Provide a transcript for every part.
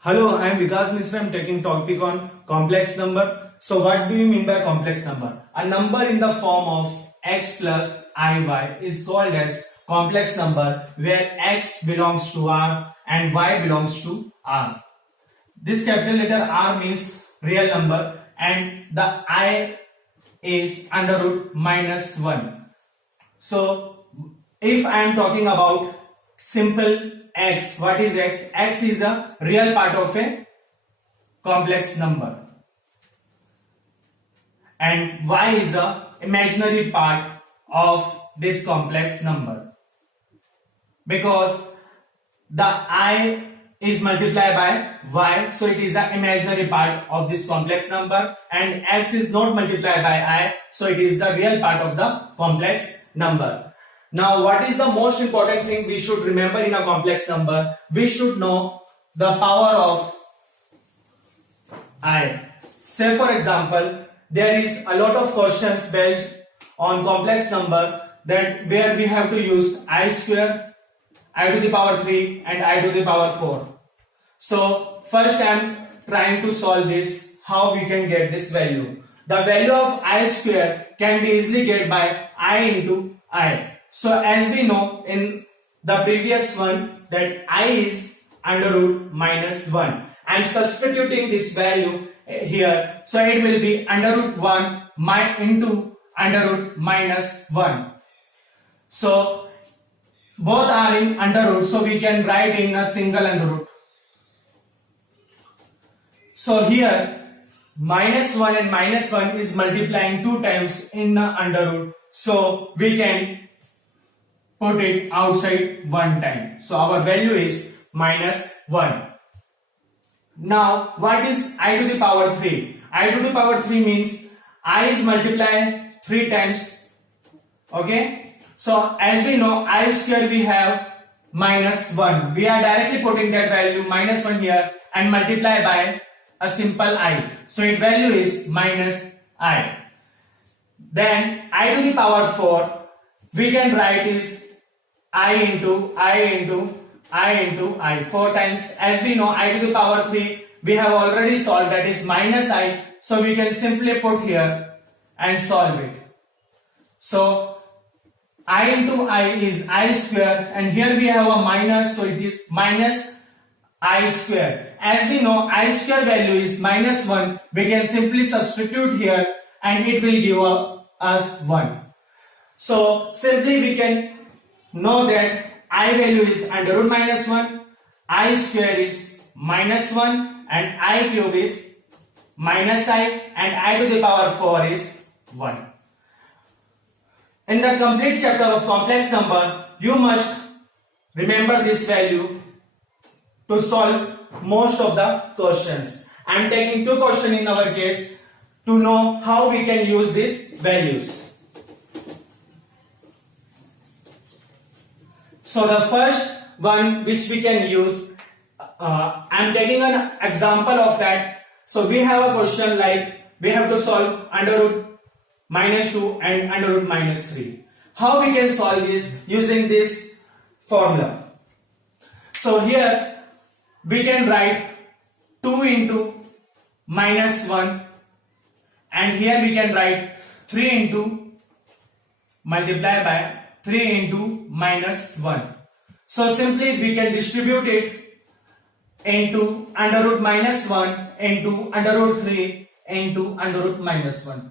Hello, I am Vikas Misra. I am taking topic on complex number. So what do you mean by complex number? A number in the form of x plus iy is called as complex number where x belongs to R and y belongs to R. This capital letter R means real number and the I is under root minus 1. So if I am talking about simple x, what is x? X is a real part of a complex number and y is the imaginary part of this complex number, because the I is multiplied by y, so it is the imaginary part of this complex number, and x is not multiplied by I, so it is the real part of the complex number. Now, what is the most important thing we should remember in a complex number? We should know the power of I. Say for example, there is a lot of questions based on complex number that where we have to use I square, I to the power 3 and I to the power 4. So first I am trying to solve this, how we can get this value. The value of I square can be easily get by I into I. So as we know in the previous one that I is under root minus 1. I am substituting this value here, so it will be under root 1 into under root minus 1. So both are in under root, so we can write in a single under root. So here minus 1 and minus 1 is multiplying 2 times in the under root, so we can put it outside 1 time. So our value is minus 1. Now what is I to the power 3? I to the power 3 means I is multiplied 3 times. Okay. So as we know I square we have minus 1. We are directly putting that value minus 1 here and multiply by a simple I. So its value is minus I. Then I to the power 4 we can write is I into I into I into I 4 times. As we know I to the power 3 we have already solved, that is minus I, so we can simply put here and solve it. So I into I is I square and here we have a minus, so it is minus I square. As we know I square value is minus 1, we can simply substitute here and it will give us 1. So simply we can know that I value is under root minus 1, I square is minus 1 and I cube is minus I and I to the power 4 is 1. In the complete chapter of complex number, you must remember this value to solve most of the questions. I am taking 2 questions in our case to know how we can use these values. So the first one which we can use, I am taking an example of that. So we have a question like we have to solve under root minus 2 and under root minus 3. How we can solve this using this formula? So here we can write 2 into minus 1 and here we can write 3 into multiply by 3 into minus 1. So simply we can distribute it into under root minus 1 into under root 3 into under root minus 1.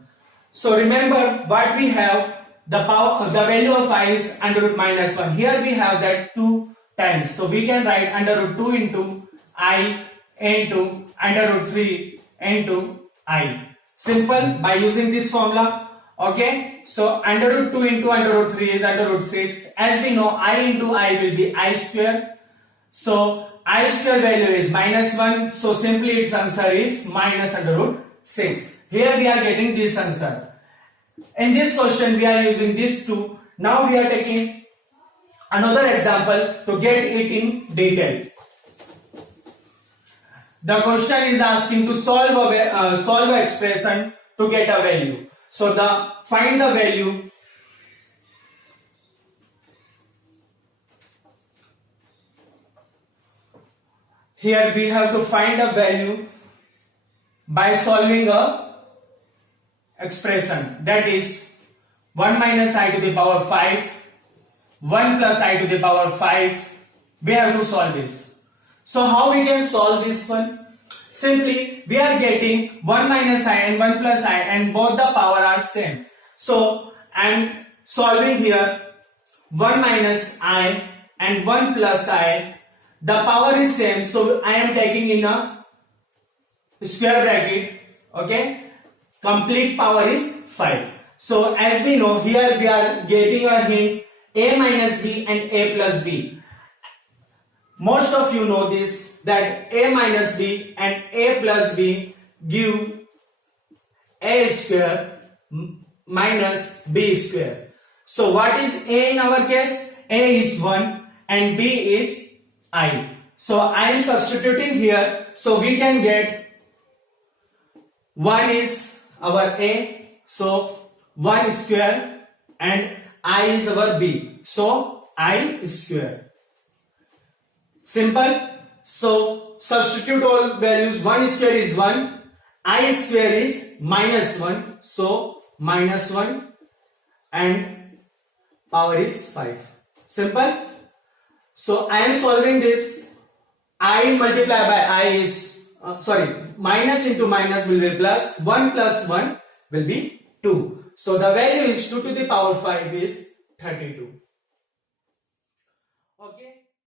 So remember what we have, the value of I is under root minus 1. Here we have that 2 times. So we can write under root 2 into I into under root 3 into I. Simple by using this formula. Okay, so under root 2 into under root 3 is under root 6. As we know I into I will be I square. So I square value is minus 1. So simply its answer is minus under root 6. Here we are getting this answer. In this question we are using these 2. Now we are taking another example to get it in detail. The question is asking to solve a expression to get a value. So find the value here we have to find a value by solving a expression, that is 1 minus I to the power 5, 1 plus I to the power 5. We have to solve this. So how we can solve this one? Simply we are getting 1 minus I and 1 plus I, and both the power are same. So I am solving here 1 minus I and 1 plus I. The power is same, so I am taking in a square bracket. Okay, complete power is 5. So as we know, here we are getting a hint a minus b and a plus b. Most of you know this, that a minus b and a plus b give a square minus b square. So what is a in our case? A is 1 and b is I. So I am substituting here, so we can get 1 is our a, so 1 square, and I is our b, so I square. Simple. So substitute all values. 1 square is 1, I square is minus 1, so minus 1, and power is 5. Simple. So I am solving this. I multiply by I is minus into minus will be plus, 1 plus 1 will be 2. So the value is 2 to the power 5 is 32.